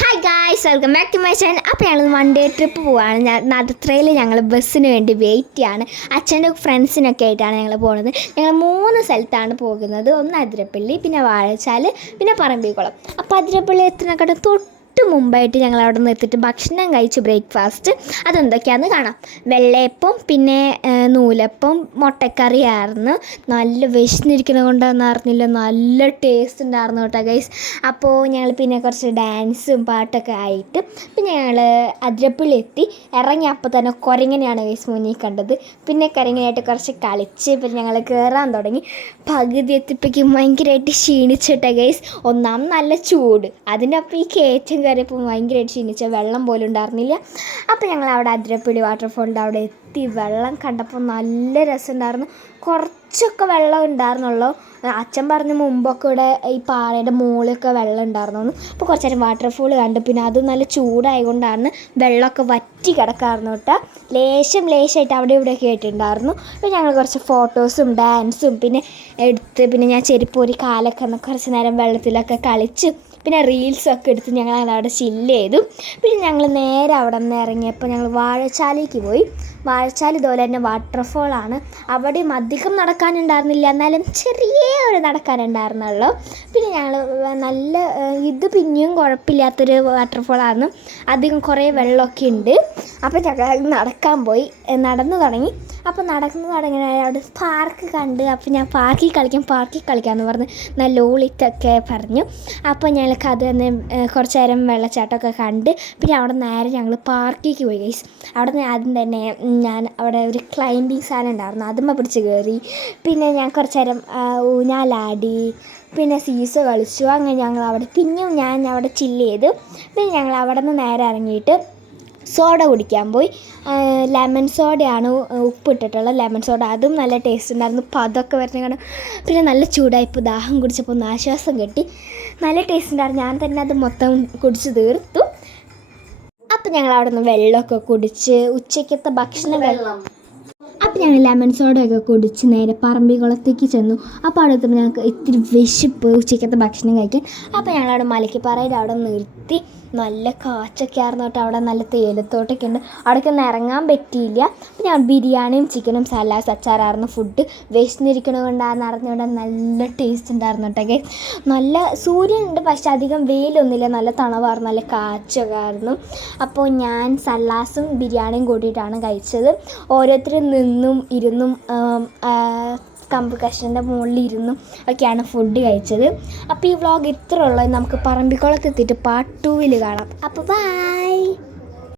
Hi guys welcome back to my channel അപ്പോൾ ഞങ്ങൾ one day trip പോവാണ്. ഞാൻ നദത്രയിൽ ഞങ്ങൾ ബസ്സിന് വേണ്ടി വെയിറ്റ് ചെയ്യാണ്. അച്ഛന്റെ ഫ്രണ്ട്സിനൊക്കെ ആയിട്ടാണ് ഞങ്ങൾ പോകുന്നത് ഞങ്ങൾ മൂന്ന് സ്ഥലത്താണ് പോകുന്നത്. ഒന്ന് അതിരപ്പള്ളി പിന്നെ വാഴച്ചാൽ പിന്നെ പറമ്പിക്കുളം. അപ്പോൾ അതിരപ്പള്ളി എത്തുന്നേക്കാട്ടും തൊട്ട് മുമ്പായിട്ട് ഞങ്ങൾ അവിടെ നിർത്തിയിട്ട് ഭക്ഷണം കഴിച്ച് ബ്രേക്ക്ഫാസ്റ്റ്. അതെന്തൊക്കെയാണെന്ന് കാണാം. വെള്ളയപ്പം പിന്നെ നൂലപ്പം മുട്ടക്കറി ആയിരുന്നു നല്ല വിശന്നിരിക്കുന്നത് കൊണ്ടാണെന്ന് അറിഞ്ഞില്ല. നല്ല ടേസ്റ്റ് ഉണ്ടായിരുന്നു കേട്ടോ ഗൈസ് അപ്പോൾ ഞങ്ങൾ പിന്നെ കുറച്ച് ഡാൻസും പാട്ടൊക്കെ ആയിട്ട് പിന്നെ ഞങ്ങൾ അതിരപ്പള്ളി എത്തി ഇറങ്ങി അപ്പോൾ തന്നെ കുരങ്ങനെയാണ് ഗൈസ് മുന്നിൽ കണ്ടത്. പിന്നെ കരങ്ങനെയായിട്ട് കുറച്ച് കളിച്ച് പിന്നെ ഞങ്ങൾ കയറാൻ തുടങ്ങി. പകുതി എത്തിപ്പിക്കും ഭയങ്കരമായിട്ട് ക്ഷീണിച്ചിട്ട ഗൈസ് ഒന്നാം നല്ല ചൂട്. അതിന്റെ ഒപ്പം ഈ കയറ്റം കയറിയപ്പോൾ ഭയങ്കരമായിട്ട് ക്ഷീണിച്ച വെള്ളം പോലും ഉണ്ടായിരുന്നില്ല. അപ്പോൾ ഞങ്ങൾ അവിടെ അതിരപ്പള്ളി വാട്ടർഫോളിന്റെ അവിടെ എത്തി. വെള്ളം കണ്ടപ്പോൾ നല്ല രസമുണ്ടായിരുന്നു. കുറച്ചൊക്കെ വെള്ളം ഉണ്ടായിരുന്നുള്ളൂ. അച്ഛൻ പറഞ്ഞ മുമ്പൊക്കെ ഇവിടെ ഈ പാറയുടെ മുകളിലൊക്കെ വെള്ളം ഉണ്ടായിരുന്നു അപ്പോൾ കുറച്ച് നേരം വാട്ടർഫോൾ കണ്ടു. പിന്നെ അത് നല്ല ചൂടായതുകൊണ്ടാണ് വെള്ളമൊക്കെ വറ്റി കിടക്കാറുന്നു കേട്ടോ. ലേശം ലേശമായിട്ട് അവിടെ ഇവിടെ ആയിട്ടുണ്ടായിരുന്നു. അപ്പോൾ ഞങ്ങൾ കുറച്ച് ഫോട്ടോസും ഡാൻസും പിന്നെ എടുത്ത് പിന്നെ ഞാൻ ചെരുപ്പ് ഒരു കാലൊക്കെ കുറച്ച് നേരം വെള്ളത്തിലൊക്കെ കളിച്ച് പിന്നെ റീൽസൊക്കെ എടുത്ത് ഞങ്ങൾ അവിടെ ചില്ല് ചെയ്തു. പിന്നെ ഞങ്ങൾ നേരെ അവിടെ നിന്ന് ഇറങ്ങിയപ്പോൾ ഞങ്ങൾ വാഴച്ചാലേക്ക് പോയി. വാഴച്ചാൽ ഇതുപോലെ തന്നെ വാട്ടർഫോളാണ് അവിടെയും അധികം നടക്കാനുണ്ടായിരുന്നില്ല. എന്നാലും ചെറിയ ഒരു നടക്കാനുണ്ടായിരുന്നുള്ളൂ. പിന്നെ ഞങ്ങൾ നല്ല ഇത് പിന്നെയും കുഴപ്പമില്ലാത്തൊരു വാട്ടർഫോളാണ് അധികം കുറേ വെള്ളമൊക്കെ ഉണ്ട്. അപ്പോൾ ഞങ്ങൾ നടക്കാൻ പോയി. നടന്നു തുടങ്ങി. അപ്പോൾ നടന്നു തുടങ്ങി അവിടെ പാർക്ക് കണ്ട് അപ്പോൾ ഞാൻ പാർക്കിൽ കളിക്കാം പാർക്കിൽ കളിക്കാമെന്ന് പറഞ്ഞ് നല്ല ഓളിറ്റൊക്കെ പറഞ്ഞു. അപ്പോൾ ഞങ്ങൾ കഥ തന്നെ കുറച്ച് നേരം വെള്ളച്ചാട്ടമൊക്കെ കണ്ട് പിന്നെ അവിടെ നേരെ ഞങ്ങൾ പാർക്കിലേക്ക് പോയി ഗൈസ് അവിടെ നിന്ന് ആദ്യം തന്നെ ഞാൻ അവിടെ ഒരു ക്ലൈമ്പിങ് സാധനം ഉണ്ടായിരുന്നു. അതുമ്മ പിടിച്ച് കയറി. പിന്നെ ഞാൻ കുറച്ച് നേരം ഊഞ്ഞാലാടി. പിന്നെ സീസ് കളിച്ചു. അങ്ങനെ ഞങ്ങൾ അവിടെ പിന്നെയും ഞാൻ അവിടെ ചില്ല് ചെയ്തു. പിന്നെ ഞങ്ങൾ അവിടെ നിന്ന് നേരെ ഇറങ്ങിയിട്ട് സോഡ കുടിക്കാൻ പോയി. ലെമൺ സോഡയാണ് ഉപ്പ് ഉപ്പിട്ടിട്ടുള്ള ലെമൺ സോഡ അതും നല്ല ടേസ്റ്റ് ഉണ്ടായിരുന്നു. പതൊക്കെ വരുന്ന കാണും പിന്നെ നല്ല ചൂടായപ്പോൾ ദാഹം കുടിച്ചപ്പോൾ ഒന്ന് ആശ്വാസം കിട്ടി. നല്ല ടേസ്റ്റ് ഉണ്ടായിരുന്നു. ഞാൻ തന്നെ അത് മൊത്തം കുടിച്ച് തീർത്തു. അപ്പം ഞങ്ങൾ അവിടെ നിന്ന് വെള്ളമൊക്കെ കുടിച്ച് ഉച്ചയ്ക്കത്തെ ഭക്ഷണം വെള്ളം അപ്പം ഞങ്ങൾ ലെമൺ സോഡയൊക്കെ കുടിച്ച് നേരെ പറമ്പിക്കുളത്തേക്ക് ചെന്നു. അപ്പോൾ അവിടെ എത്തുമ്പോൾ ഞങ്ങൾക്ക് ഇത്തിരി വിശപ്പ് ഉച്ചയ്ക്കത്തെ ഭക്ഷണം കഴിക്കാൻ. അപ്പോൾ ഞങ്ങളവിടെ മലക്കിപ്പാറയിൽ അവിടെ നിർത്തി. നല്ല കാച്ചൊക്കെ ആയിരുന്നു കേട്ടോ അവിടെ നല്ല തേയിലത്തോട്ടൊക്കെ ഉണ്ട്. അവിടെയൊക്കെ ഒന്ന് ഇറങ്ങാൻ പറ്റിയില്ല. അപ്പോൾ ഞാൻ ബിരിയാണിയും ചിക്കനും സലാസ് അച്ചാറായിരുന്നു ഫുഡ് വിശന്നിരിക്കണ കൊണ്ടാന്ന് അറിഞ്ഞുകൊണ്ട് നല്ല ടേസ്റ്റ് ഉണ്ടായിരുന്നു കേട്ടോ. നല്ല സൂര്യനുണ്ട് പക്ഷെ അധികം വെയിലൊന്നുമില്ല. നല്ല തണവായിരുന്നു നല്ല കാച്ചൊക്കെ ആയിരുന്നു അപ്പോൾ ഞാൻ സല്ലാസും ബിരിയാണിയും കൂട്ടിയിട്ടാണ് കഴിച്ചത്. ഓരോരുത്തരും നിന്നും ഇരുന്നും കമ്പ് കഷ്ണന്റെ മുകളിൽ ഇരുന്നും ഒക്കെയാണ് ഫുഡ് കഴിച്ചത്. അപ്പോൾ ഈ വ്ളോഗ് ഇത്ര ഉള്ളത് നമുക്ക് പറമ്പിക്കുളത്ത് എത്തിയിട്ട് പാർട്ട് ടൂവിൽ കാണാം. അപ്പോൾ ബൈ